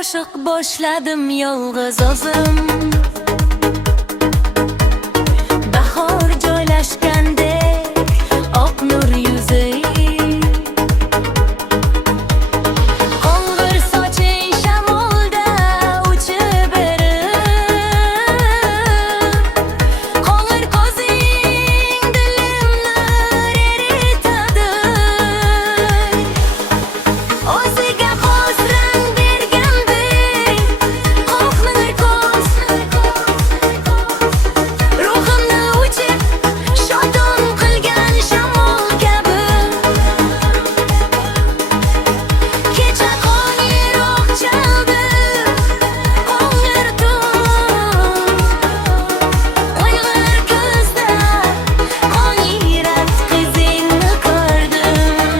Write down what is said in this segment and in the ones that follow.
Qo'shiq boshladim yolg'iz o'zim. Bahor joylashgandek oq nur yuzi, qo'ng'ir soching shamolda uchib erib, qo'ng'ir ko'zing dilimni eritadi. O'ziga xos rang bergandek qo'hmir ko'z, ruhimni uchib shodon qilgan shamol kabi. Kecha qo'ng'iroq chaldi, qo'ng'ir tun, qo'ng'ir ko'zda qo'ng'irat qizingni ko'rdim.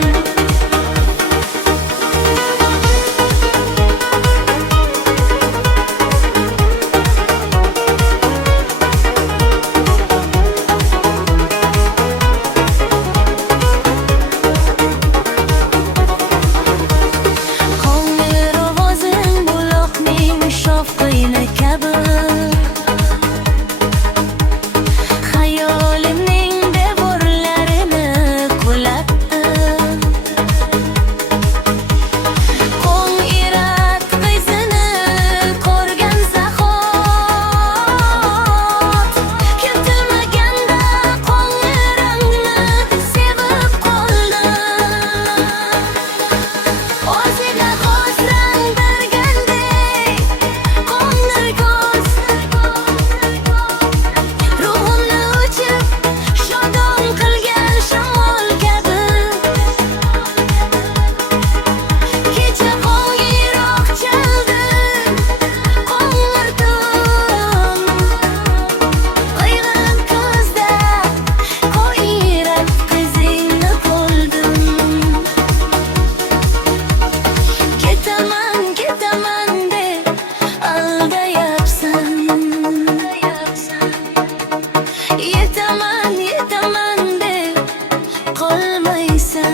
Qo'ng'ir ovozing buloqning shovqini kabi, xayolimning devorlarini qulatdi. Qo'ng'irat qizini ko'rgan zahot, kutilmaganda qo'ng'irangni sevib qoldim. O'ziga xos rang bergandek qo'ng'ir ko'z, ruhimni uchib shodon qilgan shamol kabi. Kecha qo'ng'iroq chaldi, qo'ng'ir tun, qo'yg'in ko'zda qo'ng'irat qizingni ko'rdim. Ketaman, ketaman deb aldayapsan. Yetaman, yetaman deb qolmaysan.